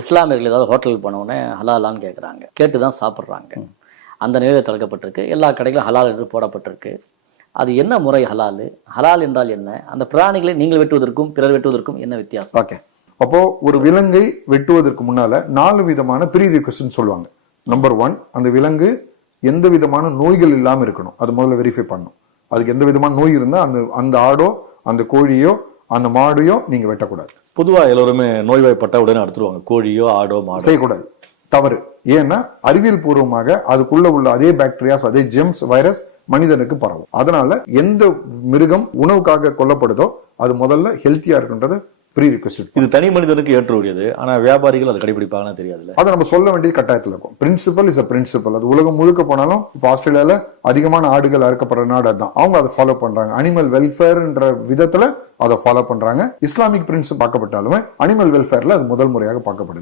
இஸ்லாமியர்கள் ஏதாவது ஹோட்டலுக்கு போனவுடனே ஹலாலான்னு கேட்குறாங்க, கேட்டு தான் சாப்பிட்றாங்க. அந்த நிலையில் தடுக்கப்பட்டிருக்கு. எல்லா கடைகளும் ஹலால் என்று போடப்பட்டிருக்கு. அது என்ன முறை ஹலால்? ஹலால் என்றால் என்ன? அந்த பிராணிகளை நீங்கள் வெட்டுவதற்கும் பிறர் வெட்டுவதற்கும் என்ன வித்தியாசம்? ஓகே, அப்போ ஒரு விலங்கை வெட்டுவதற்கு முன்னால 4 விதமான ப்ரீ ரிக்வெஸ்ட்னு சொல்லுவாங்க. நம்பர் 1, அந்த விலங்கு எந்த விதமான நோய்கள் இல்லாம இருக்கணும். அது முதல்ல வெரிஃபை பண்ணணும். அதுக்கு எந்த விதமான நோய் இருந்தா அந்த ஆடோ அந்த கோழியோ அந்த மாடையோ நீங்க வெட்டக்கூடாது. பொதுவா எல்லோருமே நோய்வாய்ப்பட்ட உடனே அடுத்துருவாங்க. கோழியோ ஆடோ மாடோ செய்யக்கூடாது, தவறு. ஏன்னா அறிவியல் பூர்வமாக அதுக்குள்ள உள்ள அதே பாக்டீரியாஸ், அதே ஜெம்ஸ், வைரஸ் மனிதனுக்கு பரவும். அதனால எந்த மிருகம் உணவுக்காக கொல்லப்படுதோ அது முதல்ல ஹெல்த்தியா இருக்குன்றது ப்ரீ ரிக்வெஸ்ட். இது தனி மனிதனுக்கு ஏற்றுடையது. ஆனா வியாபாரிகள் அதை கடைபிடிப்பாங்கன்னு தெரியாதுல்ல. அதை நம்ம சொல்ல வேண்டிய கட்டாயத்தில் இருக்கும். Principle is a principle. அது உலகம் முழுக்க போனாலும் இப்போ ஆஸ்திரேலியால அதிகமான ஆடுகள் அறுக்கப்படுற நாடு அதுதான். அவங்க அதை ஃபாலோ பண்றாங்க. அனிமல் வெல்ஃபேர்ன்ற விதத்துல அதை ஃபாலோ பண்றாங்க. இஸ்லாமிக் பிரின்சிபல் பார்க்கப்பட்டாலுமே அனிமல் வெல்ஃபேர்ல அது முதல் முறையாக பார்க்கப்படுது.